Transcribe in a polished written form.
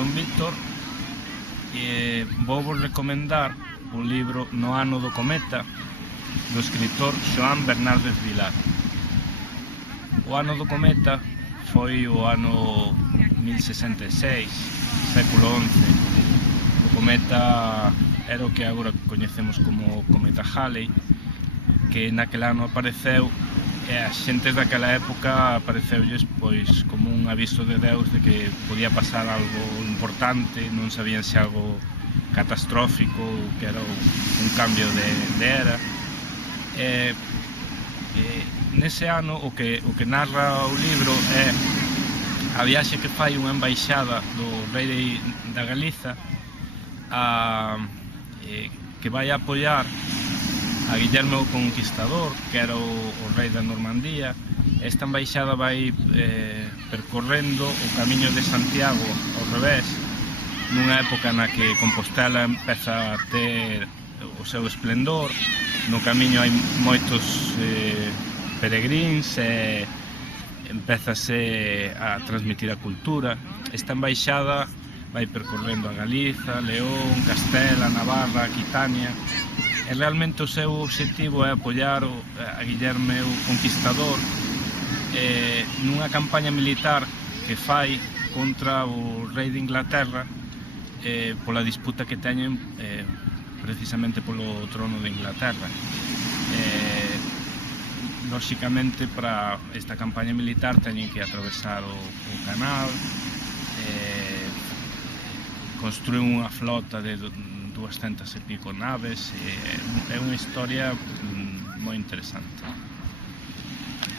son Víctor e vou-vos recomendar o libro No ano do cometa do escritor Xoán Bernárdez Vilar. O ano do cometa foi o ano 1066, século XI. O cometa era o que agora coñecemos como cometa Halley, que naquel ano apareceu e as xentes daquela época apareceulles pois como un aviso de Deus de que podía pasar algo importante, non sabían se algo catastrófico ou que era un cambio de era. Nese ano o que narra o libro é a viaxe que fai unha embaixada do rei da Galiza que vai a apoiar a Guillermo o Conquistador, que era o rei da Normandía. Esta embaixada vai percorrendo o camiño de Santiago ao revés, nunha época na que Compostela empeza a ter o seu esplendor. No camiño hai moitos peregrins e empezase a transmitir a cultura. Esta embaixada vai percorrendo a Galiza, León, Castela, Navarra, Aquitania, e realmente o seu obxectivo é apoiar a Guillermo o Conquistador nunha campaña militar que fai contra o rei de Inglaterra pola disputa que teñen precisamente polo trono de Inglaterra. Lóxicamente, para esta campaña militar teñen que atravesar o canal, construir unha flota de 200 e pico naves. É unha historia moi interesante.